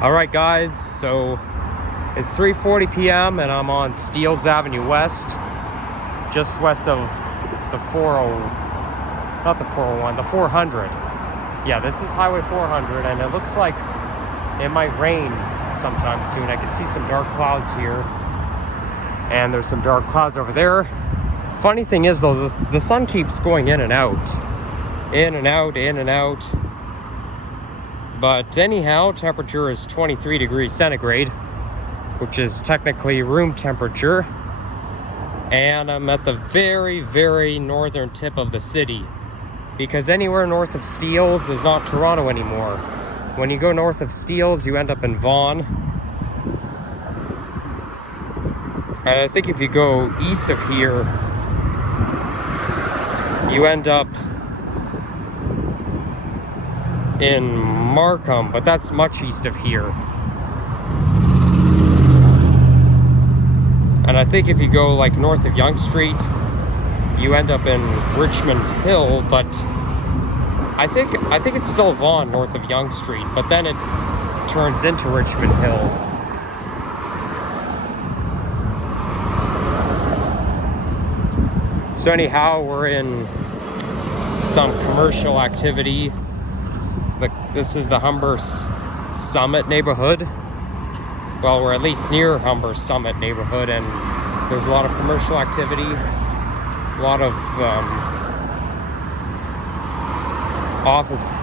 All right, guys, so it's 3:40 p.m. and I'm on Steeles Avenue West, just west of the 401, the 400. Yeah, this is Highway 400, and it looks like it might rain sometime soon. I can see some dark clouds here, and there's some dark clouds over there. Funny thing is, though, the sun keeps going in and out, in and out, in and out. But anyhow, temperature is 23 degrees centigrade, which is technically room temperature. And I'm at the very, very northern tip of the city, because anywhere north of Steeles is not Toronto anymore. When you go north of Steeles, you end up in Vaughan. And I think if you go east of here, you end up in Markham, but that's much east of here. And I think if you go like north of Yonge Street, you end up in Richmond Hill, but I think it's still Vaughan north of Yonge Street, but then it turns into Richmond Hill. So anyhow, we're in some commercial activity. This is the Humber Summit neighborhood. Well, we're at least near Humber Summit neighborhood, and there's a lot of commercial activity, a lot of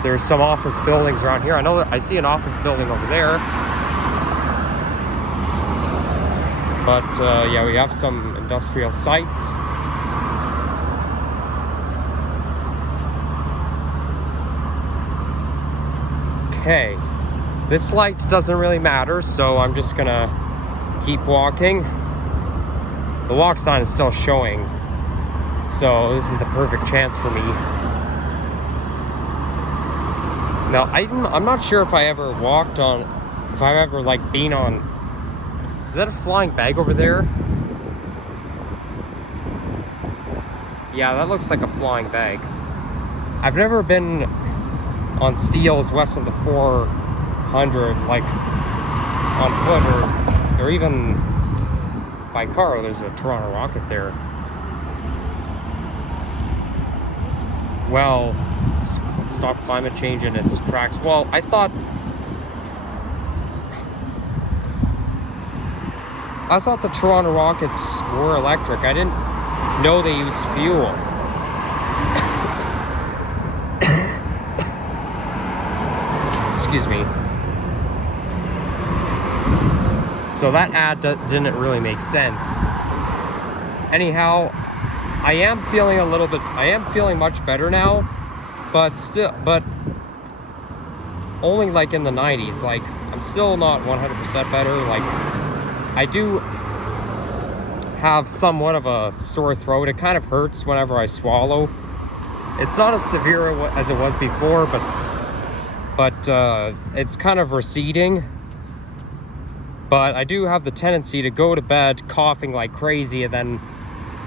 there's some office buildings around here. I know that I see an office building over there. But yeah, we have some industrial sites. Okay, this light doesn't really matter, so I'm just gonna keep walking. The walk sign is still showing, so this is the perfect chance for me. Now, I'm not sure if I ever walked on, if I've ever like been on, is that a flying bag over there? Yeah, that looks like a flying bag. I've never been on Steeles west of the 400, like on foot or even by car. There's a Toronto Rocket there. Well, stop climate change in its tracks. Well, I thought the Toronto Rockets were electric. I didn't know they used fuel. Excuse me. So that ad didn't really make sense. Anyhow, I am feeling much better now, but only like in the 90s. Like, I'm still not 100% better. Like, I do have somewhat of a sore throat. It kind of hurts whenever I swallow. It's not as severe as it was before, but it's kind of receding. But I do have the tendency to go to bed coughing like crazy and then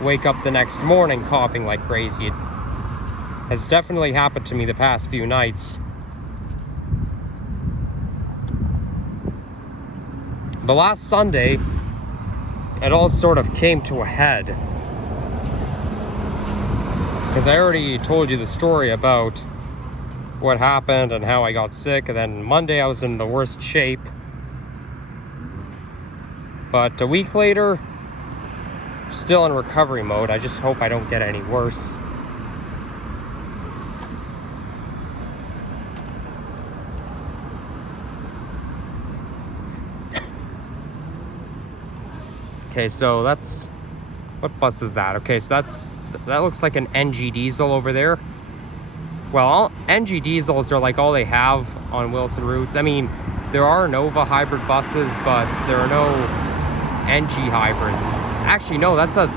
wake up the next morning coughing like crazy. It has definitely happened to me the past few nights. But last Sunday, it all sort of came to a head, because I already told you the story about what happened and how I got sick, and then Monday I was in the worst shape. But a week later, still in recovery mode. I just hope I don't get any worse. Okay, so that's, what bus is that? Okay, so that looks like an NG diesel over there. Well, NG diesels are like all they have on Wilson routes. I mean, there are Nova hybrid buses, but there are no NG hybrids. Actually, no, that's an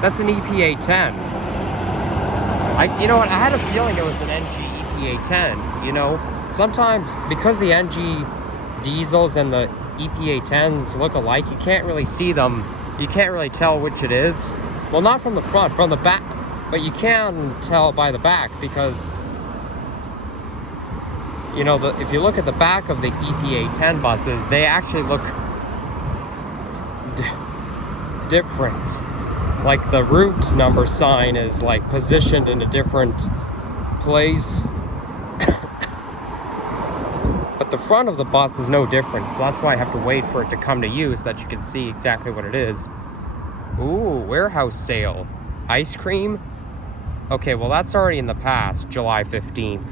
EPA 10. You know what? I had a feeling it was an NG EPA 10. You know, sometimes because the NG diesels and the EPA 10s look alike, you can't really see them. You can't really tell which it is. Well, not from the front, from the back. But you can tell by the back, because you know, if you look at the back of the EPA 10 buses, they actually look different. Like the route number sign is like positioned in a different place. But the front of the bus is no different, so that's why I have to wait for it to come to you so that you can see exactly what it is. Ooh, warehouse sale. Ice cream? Okay, well that's already in the past, July 15th.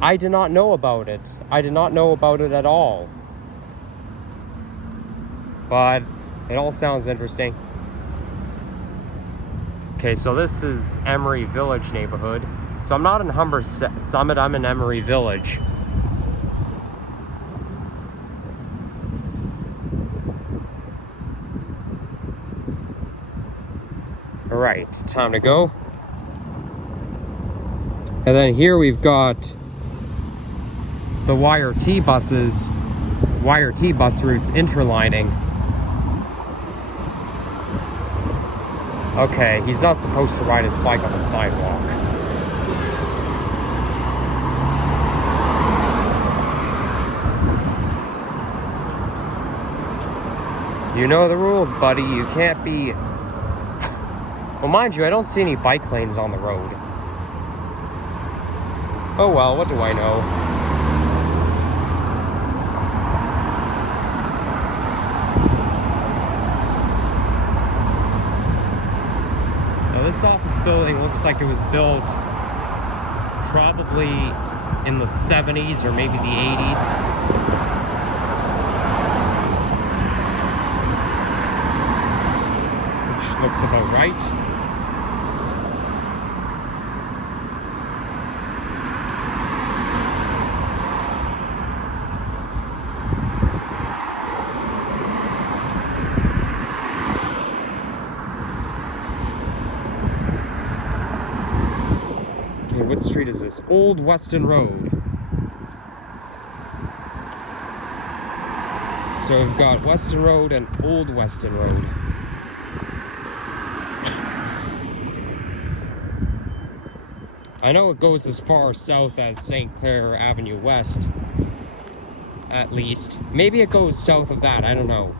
I did not know about it. I did not know about it at all. But it all sounds interesting. Okay, so this is Emery Village neighborhood. So I'm not in Humber Summit, I'm in Emery Village. All right, time to go. And then here we've got the YRT buses, YRT bus routes interlining. Okay, he's not supposed to ride his bike on the sidewalk. You know the rules, buddy. You can't be... Well, mind you, I don't see any bike lanes on the road. Oh well, what do I know? Now this office building looks like it was built probably in the 70s or maybe the 80s. Looks about right. Okay, what street is this? Old Weston Road. So we've got Weston Road and Old Weston Road. I know it goes as far south as St. Clair Avenue West, at least. Maybe it goes south of that, I don't know.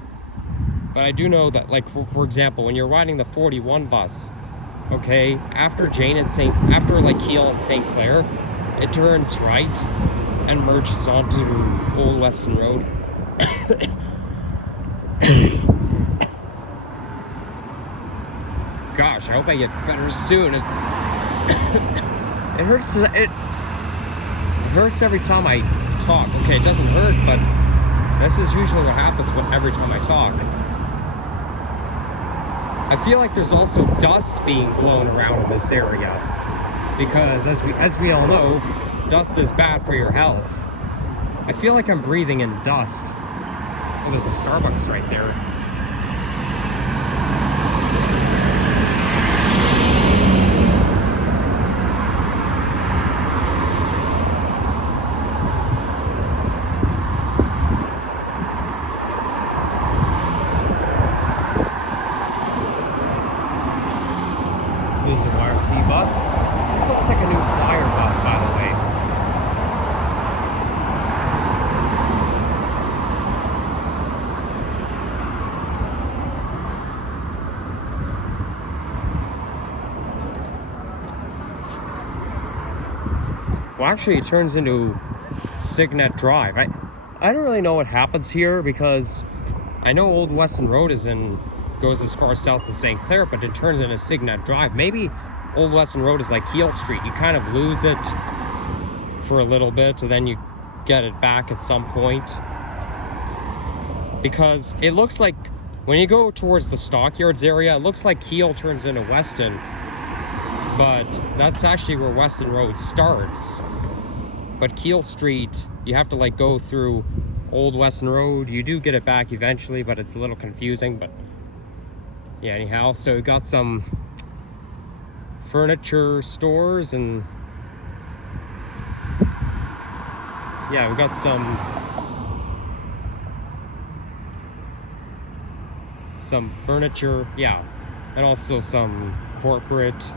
But I do know that, like, for example, when you're riding the 41 bus, okay, after like Keele and St. Clair, it turns right and merges onto Old Weston Road. Gosh, I hope I get better soon. It hurts every time I talk. Okay, it doesn't hurt, but this is usually what happens every time I talk. I feel like there's also dust being blown around in this area because, as we all know, dust is bad for your health. I feel like I'm breathing in dust. Oh, there's a Starbucks right there. This is a YRT bus. This looks like a new flyer bus, by the way. Well, actually, it turns into Signet Drive. I don't really know what happens here because I know Old Weston Road goes as far south as St. Clair, but it turns into Signet Drive. Maybe Old Weston Road is like Keele Street. You kind of lose it for a little bit, and then you get it back at some point. Because it looks like, when you go towards the Stockyards area, it looks like Keele turns into Weston. But that's actually where Weston Road starts. But Keele Street, you have to like go through Old Weston Road. You do get it back eventually, but it's a little confusing. But yeah, anyhow, so we got some furniture stores and yeah, we got some furniture, yeah, and also some corporate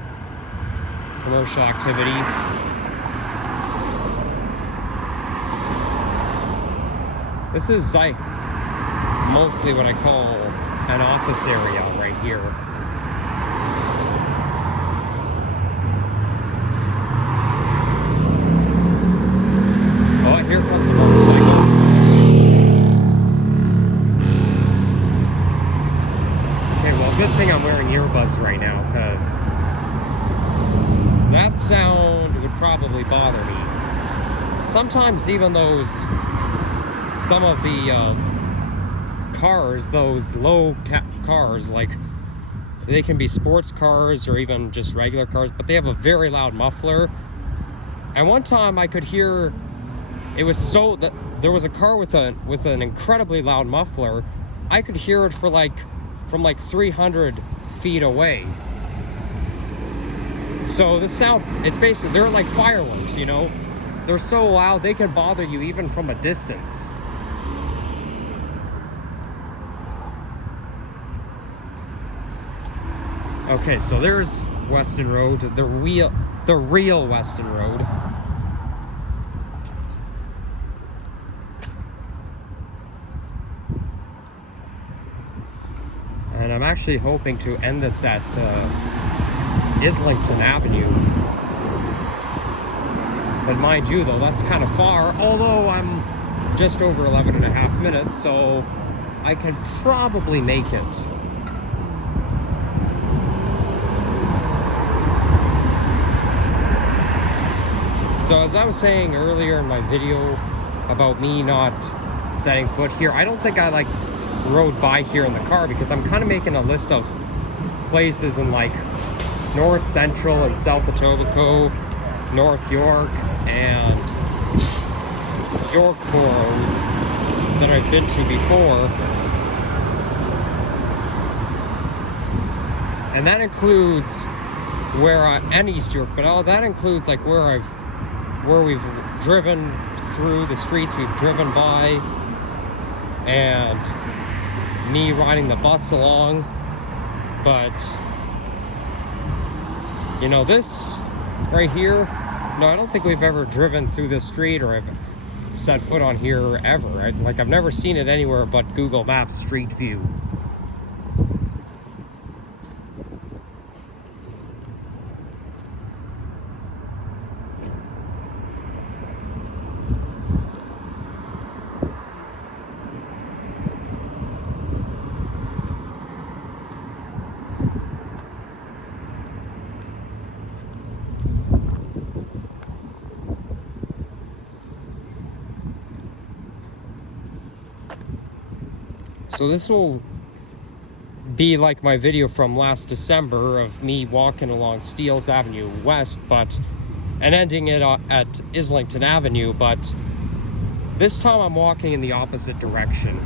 commercial activity. This is like mostly what I call an office area right here. Oh, here comes a motorcycle. Okay, well, good thing I'm wearing earbuds right now, because that sound would probably bother me. Sometimes even some of the cars, those low cars, like they can be sports cars or even just regular cars, but they have a very loud muffler. And one time I could hear, it was so that there was a car with an incredibly loud muffler. I could hear it from like 300 feet away. So the sound, it's basically, they're like fireworks, you know? They're so loud, they can bother you even from a distance. Okay, so there's Weston Road, the real Weston Road. And I'm actually hoping to end this at Islington Avenue. But mind you, though, that's kind of far, although I'm just over 11 and a half minutes, so I can probably make it. So as I was saying earlier in my video about me not setting foot here, I don't think I like rode by here in the car, because I'm kind of making a list of places in like North Central and South Etobicoke, North York, and York boroughs that I've been to before. And that includes and East York, but that includes like where we've driven through, the streets we've driven by, and me riding the bus along. But you know, this right here, no, I don't think we've ever driven through this street, or I've set foot on here ever. I've never seen it anywhere but Google Maps Street View. So this will be like my video from last December of me walking along Steeles Avenue West, and ending it at Islington Avenue, but this time I'm walking in the opposite direction.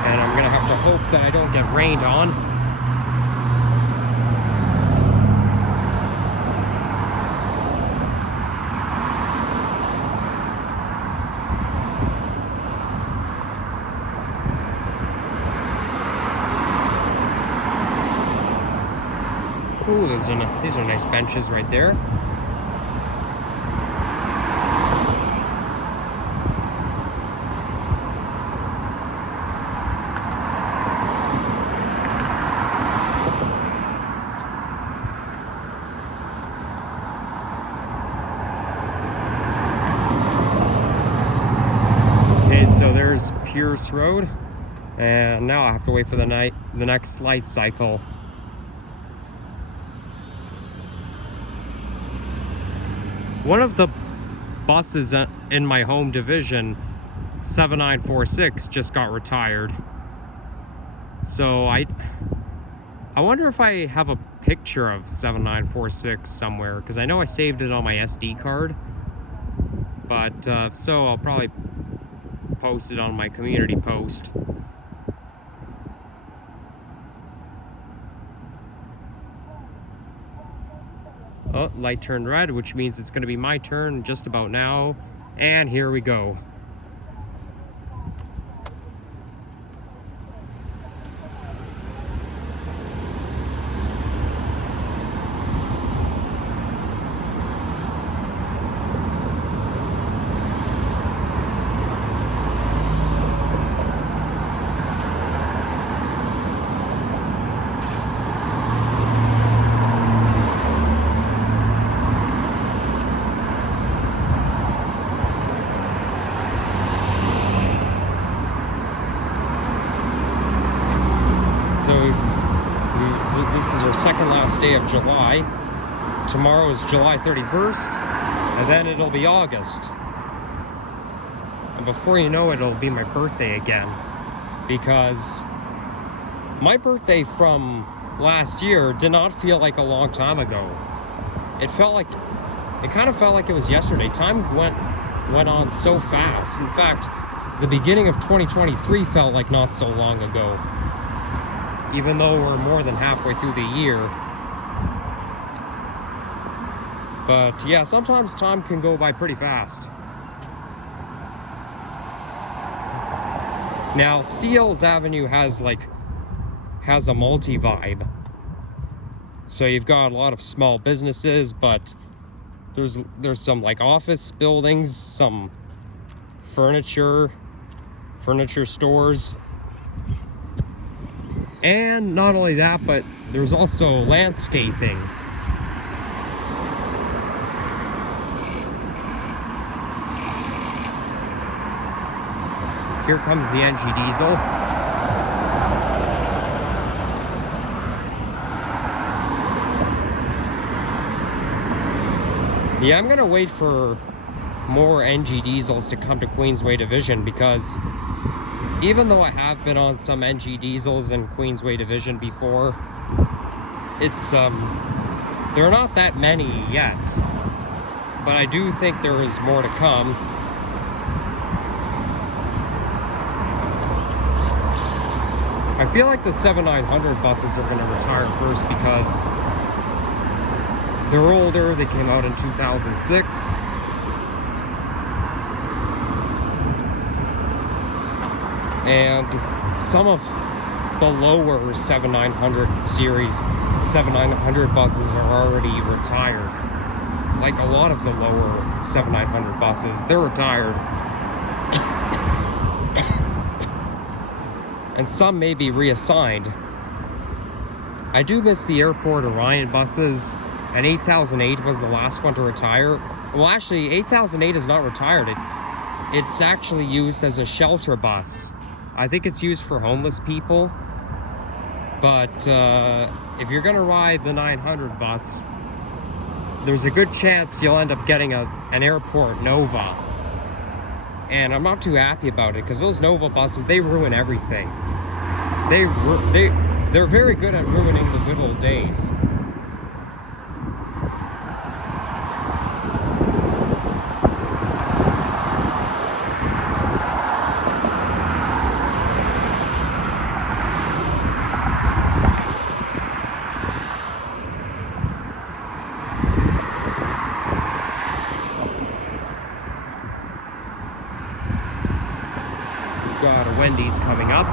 And I'm gonna have to hope that I don't get rained on. Ooh, these are nice benches right there. Okay, so there's Pierce Road, and now I have to wait for the next light cycle. One of the buses in my home division, 7946, just got retired. So I wonder if I have a picture of 7946 somewhere, because I know I saved it on my SD card. But if so, I'll probably post it on my community post. Oh, light turned red, which means it's going to be my turn just about now. And here we go. So this is our second last day of July. Tomorrow is July 31st, and then it'll be August. And before you know it, it'll be my birthday again. Because my birthday from last year did not feel like a long time ago. It kind of felt like it was yesterday. Time went on so fast. In fact, the beginning of 2023 felt like not so long ago, even though we're more than halfway through the year. But yeah, sometimes time can go by pretty fast. Now, Steeles Avenue has a multi-vibe. So you've got a lot of small businesses, but there's some like office buildings, some furniture stores. And not only that, but there's also landscaping. Here comes the NG Diesel. Yeah, I'm gonna wait for more NG Diesels to come to Queensway Division, because even though I have been on some NG Diesels in Queensway Division before, it's there are not that many yet, but I do think there is more to come. I feel like the 7900 buses are going to retire first because they're older. They came out in 2006. And some of the lower 7900 series 7900 buses are already retired. Like a lot of the lower 7900 buses, they're retired. And some may be reassigned. I do miss the Airport Orion buses, and 8008 was the last one to retire. Well, actually, 8008 is not retired. It's actually used as a shelter bus. I think it's used for homeless people. But if you're gonna ride the 900 bus, there's a good chance you'll end up getting an Airport Nova. And I'm not too happy about it, because those Nova buses, they ruin everything. They're very good at ruining the good old days. We've got a Wendy's coming up.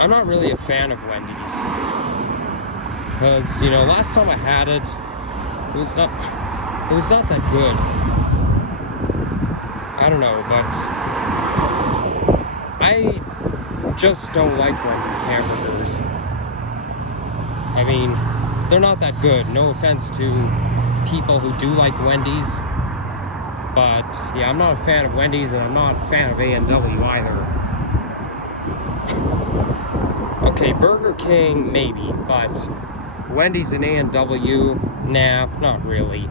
I'm not really a fan of Wendy's, because, you know, last time I had it, it was not that good. I don't know, but I just don't like Wendy's hamburgers. I mean, they're not that good. No offense to people who do like Wendy's, but yeah, I'm not a fan of Wendy's, and I'm not a fan of A&W either. Okay, Burger King, maybe, but Wendy's and A&W, nah, not really.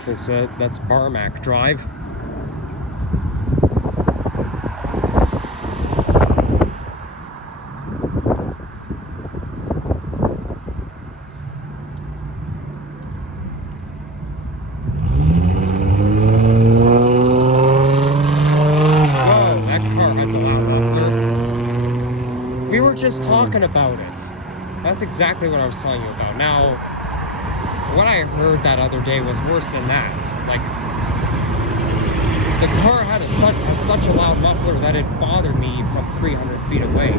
Okay, so that's Barmac Drive. Just talking about it. That's exactly what I was telling you about. Now, what I heard that other day was worse than that. Like, the car had such a loud muffler that it bothered me from 300 feet away.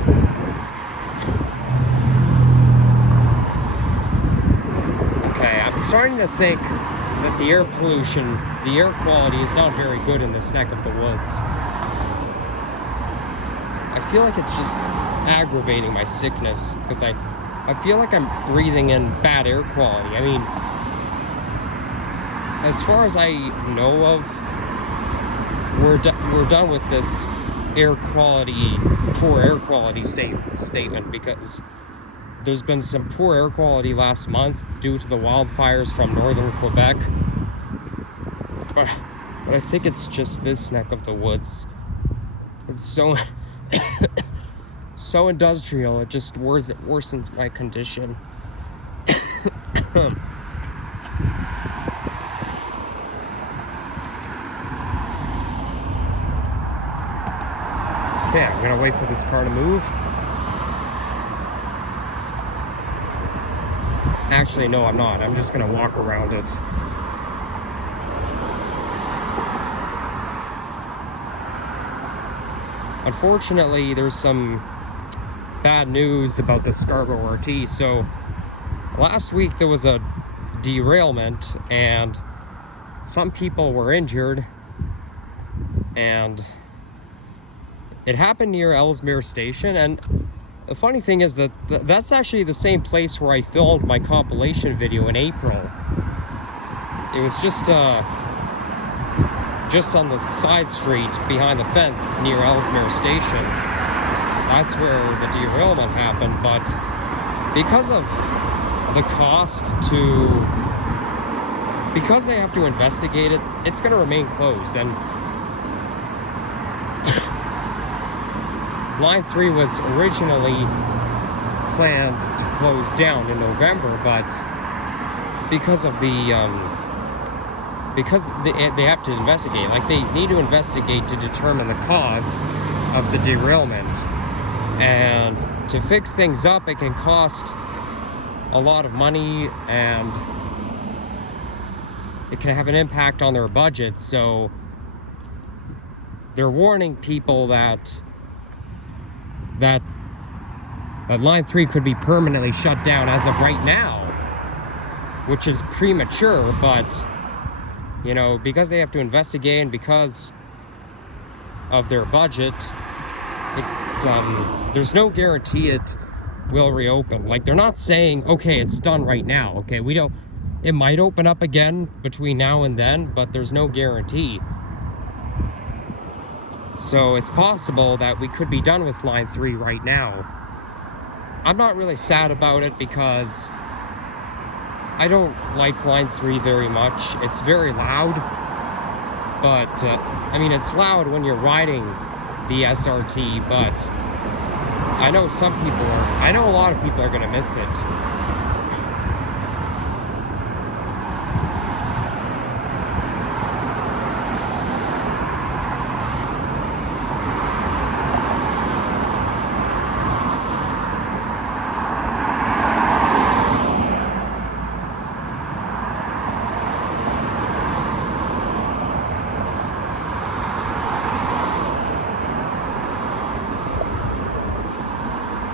Okay, I'm starting to think that the air pollution, the air quality is not very good in this neck of the woods. I feel like it's just aggravating my sickness, because I feel like I'm breathing in bad air quality. I mean, as far as I know of, we're done with this poor air quality statement, because there's been some poor air quality last month due to the wildfires from northern Quebec. But I think it's just this neck of the woods. It's so so industrial, it just worsens my condition. Okay, I'm gonna wait for this car to move. Actually, no, I'm not. I'm just gonna walk around it. Unfortunately, there's some bad news about the Scarborough RT. So last week there was a derailment and some people were injured, and it happened near Ellesmere Station. And the funny thing is that that's actually the same place where I filmed my compilation video in April. It was just on the side street behind the fence near Ellesmere Station. That's where the derailment happened. But because of the cost because they have to investigate it, it's going to remain closed. And Line 3 was originally planned to close down in November, but because of because they have to investigate, like they need to investigate to determine the cause of the derailment. And to fix things up, it can cost a lot of money, and it can have an impact on their budget. So they're warning people that Line 3 could be permanently shut down as of right now, which is premature. But you know, because they have to investigate and because of their budget, there's no guarantee it will reopen. Like, they're not saying, okay, it's done right now. Okay, it might open up again between now and then, but there's no guarantee. So it's possible that we could be done with Line 3 right now. I'm not really sad about it because I don't like Line 3 very much. It's very loud, but I mean, it's loud when you're riding the SRT, but I know a lot of people are gonna miss it.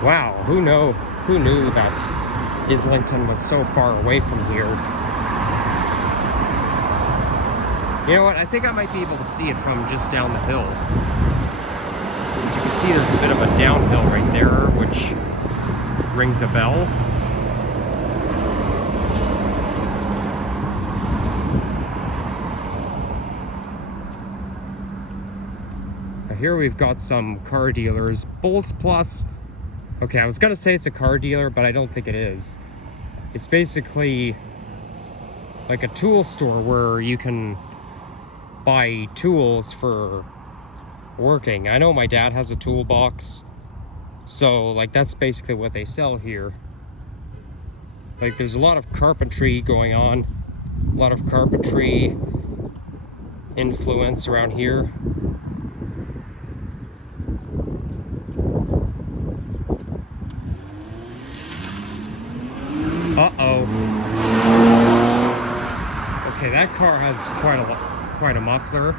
Wow, who knew that Islington was so far away from here? You know what, I think I might be able to see it from just down the hill. As you can see, there's a bit of a downhill right there, which rings a bell. Now here we've got some car dealers. Bolts Plus. Okay, I was gonna say it's a car dealer, but I don't think it is. It's basically like a tool store where you can buy tools for working. I know my dad has a toolbox, so like that's basically what they sell here. Like, there's a lot of carpentry going on, a lot of carpentry influence around here. Uh-oh. Okay, that car has quite a muffler.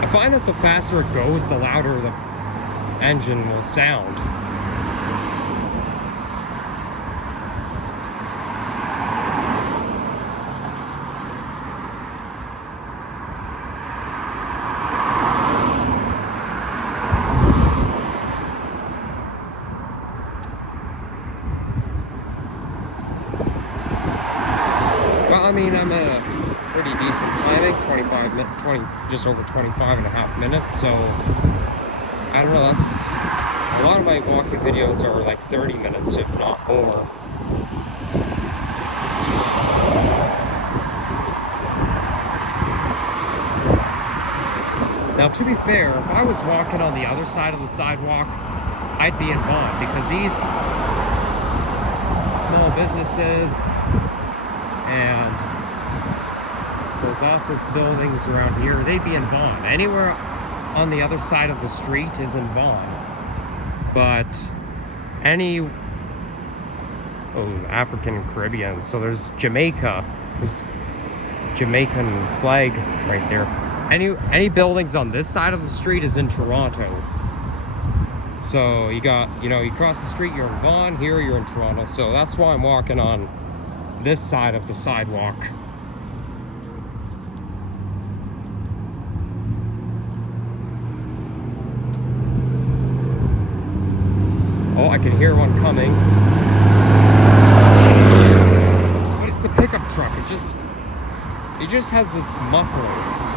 I find that the faster it goes, the louder the engine will sound. I mean, I'm at a pretty decent timing, 25 minutes, 20, just over 25 and a half minutes. So I don't know. That's a lot of my walking videos are like 30 minutes, if not more. Now, to be fair, if I was walking on the other side of the sidewalk, I'd be in Vaughan, because these small businesses and those office buildings around here, they'd be in Vaughan. Anywhere on the other side of the street is in Vaughan. But African and Caribbean, so there's Jamaica, there's Jamaican flag right there. Any buildings on this side of the street is in Toronto. So you got, you cross the street, you're in Vaughan, here you're in Toronto. So that's why I'm walking on this side of the sidewalk. Oh, I can hear one coming. But it's a pickup truck. It just has this muffler.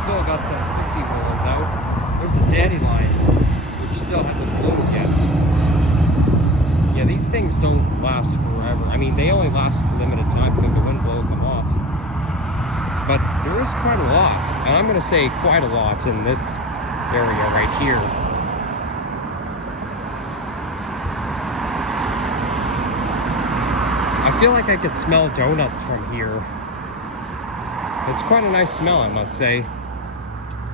Still got some pussy holes out. There's a dandelion, which still hasn't bloomed yet. Yeah, these things don't last forever. I mean, they only last a limited time because the wind blows them off. But there is quite a lot, and I'm going to say quite a lot in this area right here. I feel like I could smell donuts from here. It's quite a nice smell, I must say.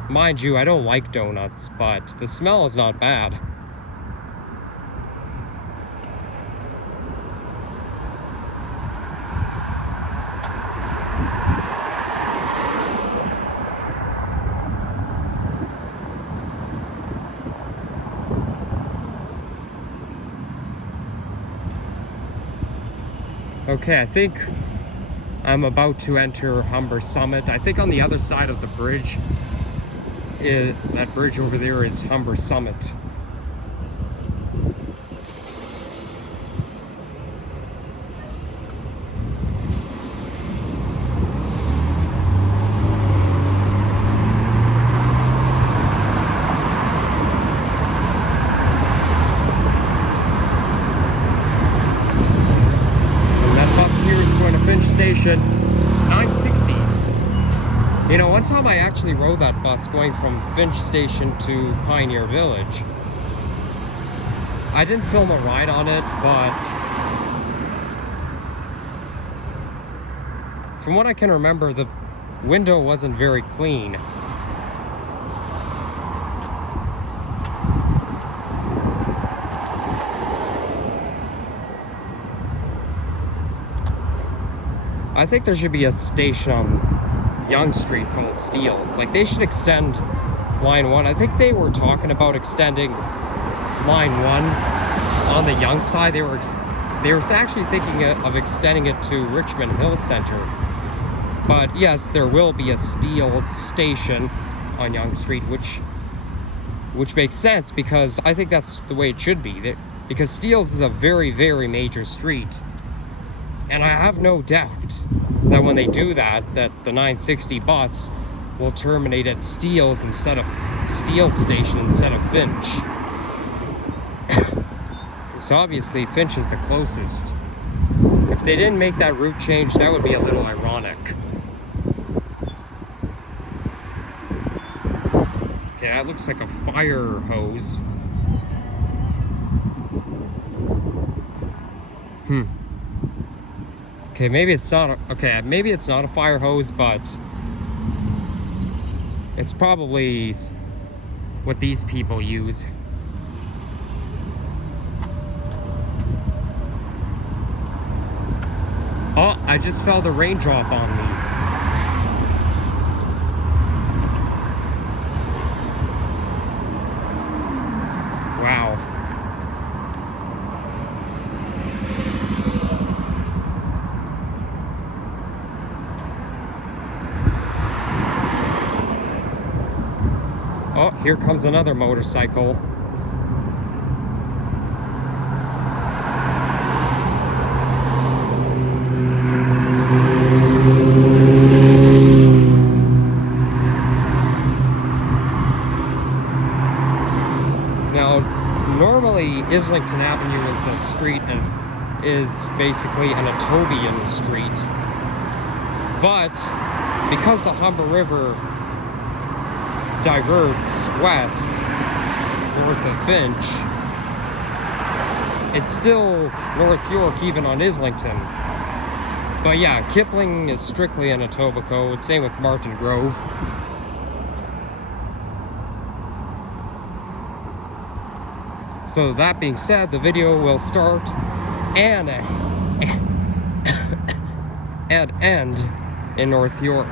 Mind you, I don't like donuts, but the smell is not bad. Okay, I think I'm about to enter Humber Summit. I think on the other side of the bridge, that bridge over there is Humber Summit. And that bus here is going to Finch Station, 960. You know, one time I actually rode that bus going from Finch Station to Pioneer Village. I didn't film a ride on it, but from what I can remember, the window wasn't very clean. I think there should be a station on Yonge Street called Steeles. Like, they should extend line 1. I think they were talking about extending line 1 on the Yonge side. They were actually thinking of extending it to Richmond Hill Center. But yes, there will be a Steeles station on Yonge Street, which makes sense, because I think that's the way it should be. Because Steeles is a very, very major street. And I have no doubt that when they do that, the 960 bus will terminate at Steeles Station instead of Finch. So obviously Finch is the closest. If they didn't make that route change, that would be a little ironic. Okay, that looks like a fire hose. Okay, maybe it's not a fire hose, but it's probably what these people use. Oh, I just felt a raindrop on me. Wow. here comes another motorcycle. Now, normally Islington Avenue is a street and is basically an Etobian street. But because the Humber River diverts west, north of Finch, it's still North York even on Islington. But yeah, Kipling is strictly an Etobicoke, same with Martin Grove. So that being said, the video will start and end in North York.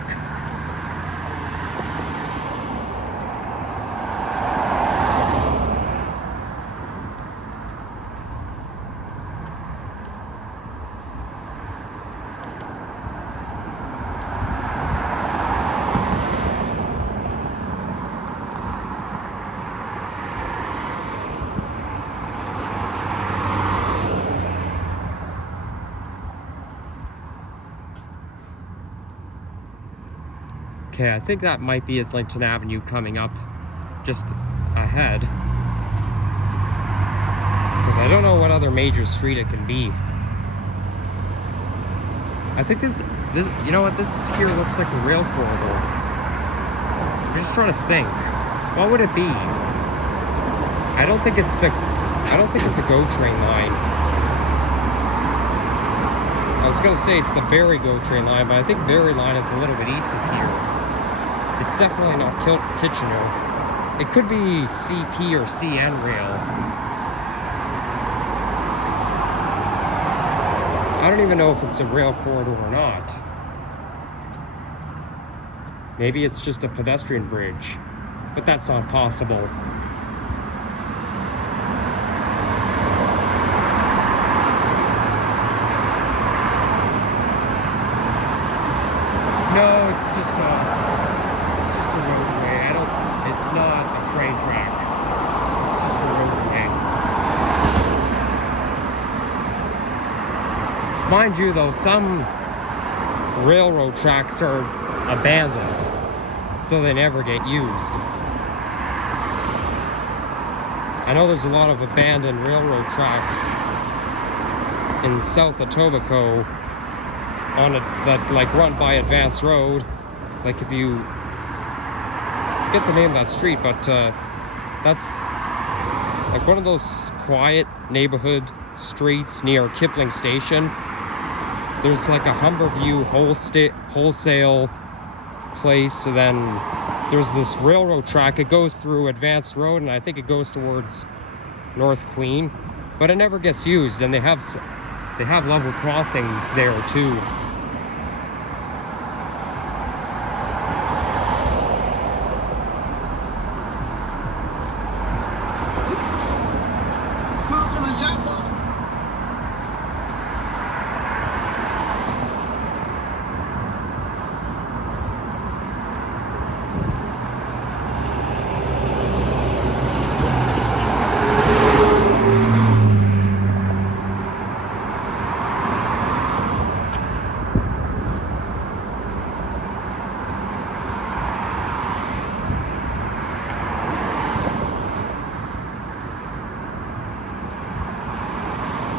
Okay, I think that might be Islington Avenue coming up just ahead. Because I don't know what other major street it can be. I think this, you know what, this here looks like a rail corridor. I'm just trying to think. What would it be? I don't think it's a GO train line. I was gonna say it's the Barrie GO train line, but I think Barrie line is a little bit east of here. It's definitely not Kitchener. It could be CP or CN rail. I don't even know if it's a rail corridor or not. Maybe it's just a pedestrian bridge, but that's not possible. No, it's just a roadway. It's not a train track. It's just a roadway. Mind you though, some railroad tracks are abandoned, so they never get used. I know there's a lot of abandoned railroad tracks in South Etobicoke that like run by Advance Road. Like if you forget the name of that street, but that's like one of those quiet neighborhood streets near Kipling Station. There's like a Humberview wholesale place, and then there's this railroad track. It goes through Advance Road, and I think it goes towards North Queen, but it never gets used, and they have level crossings there too.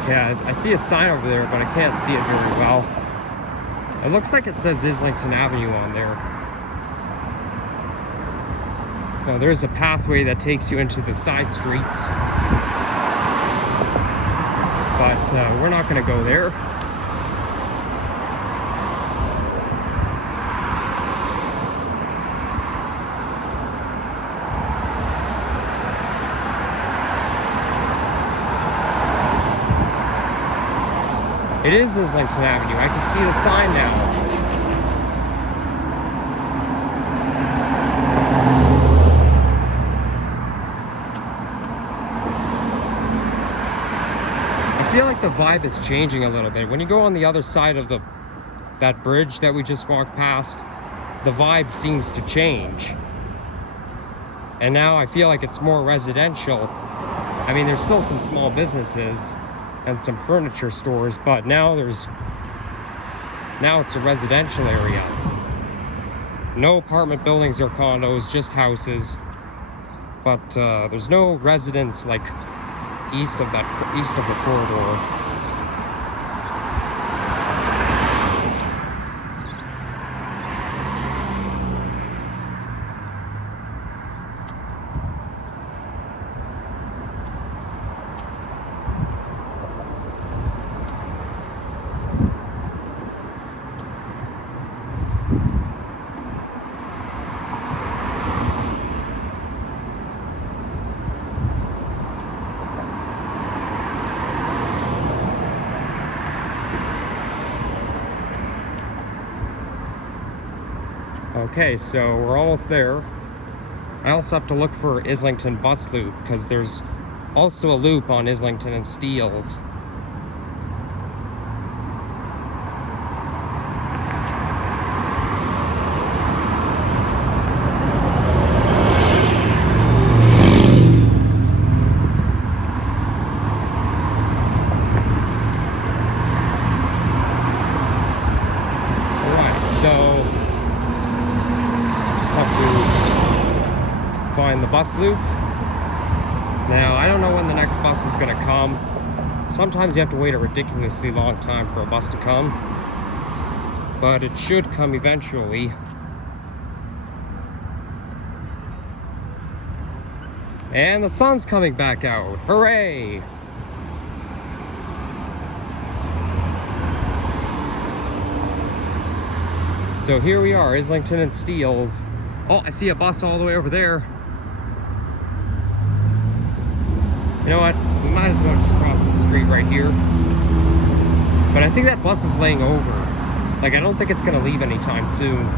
Yeah, I see a sign over there, but I can't see it very well. It looks like it says Islington Avenue on there. Now, there's a pathway that takes you into the side streets, but we're not going to go there. It is Islington Avenue. I can see the sign now. I feel like the vibe is changing a little bit. When you go on the other side of that bridge that we just walked past, the vibe seems to change. And now I feel like it's more residential. I mean, there's still some small businesses and some furniture stores, but now it's a residential area. No apartment buildings or condos, just houses. But there's no residents like east of the corridor. Okay, so we're almost there. I also have to look for Islington bus loop because there's also a loop on Islington and Steeles. Find the bus loop. Now, I don't know when the next bus is going to come. Sometimes you have to wait a ridiculously long time for a bus to come, but it should come eventually. And the sun's coming back out. Hooray! So here we are, Islington and Steeles. Oh, I see a bus all the way over there. You know what? We might as well just cross the street right here. But I think that bus is laying over. Like, I don't think it's gonna leave anytime soon.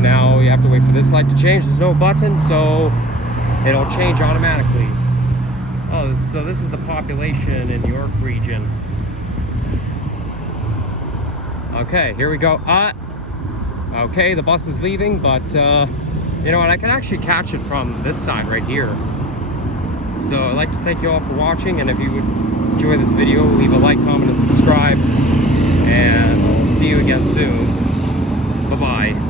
Now you have to wait for this light to change. There's no button, so it'll change automatically. Oh, so this is the population in York region. Okay, here we go. Okay, the bus is leaving, but you know what? I can actually catch it from this side right here. So I'd like to thank you all for watching, and if you would enjoy this video, leave a like, comment, and subscribe. And I'll see you again soon. Bye-bye.